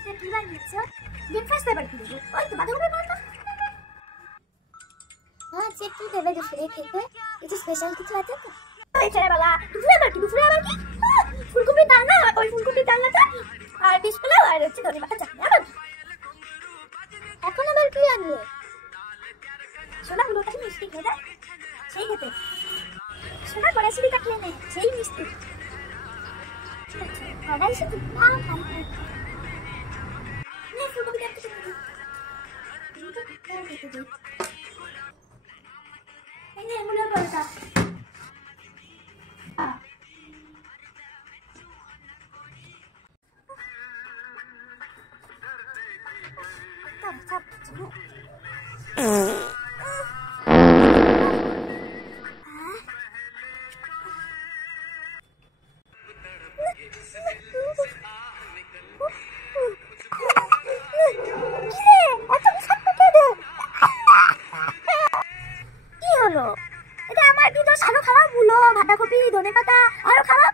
আজকে কি বানিয়েছো? ডিম ফ্রাই ফেভার কি দেবো? ওই তো বাঁধাকপি পরোটা। আচ্ছা কি দেবে দুপুরে খেতে? কিছু স্পেশাল কিছু আছে তো? এছাড়া বালা দুপুরে আবার কি? ফুলকপি ডালনা, ওই ফুলকপি ডালনাটা আর বিশ পোলাও আর হচ্ছে ধনে পাতা চাটনি। আবার এখন আবার কি আনলে? সোনা গুলোটা মিষ্টি খেয়ে দেয় সেই খেতে। সোনা কড়াইশুঁড়িটা খেয়ে নে সেই মিষ্টি। কড়াইশুঁড়ি ফুলকপিটা একটু এই নে মুলার পরোটা। এটা আমার কি দোষ? আরো খারাপ হলো বাঁধাকপি ধনে পাতা আরো খারাপ।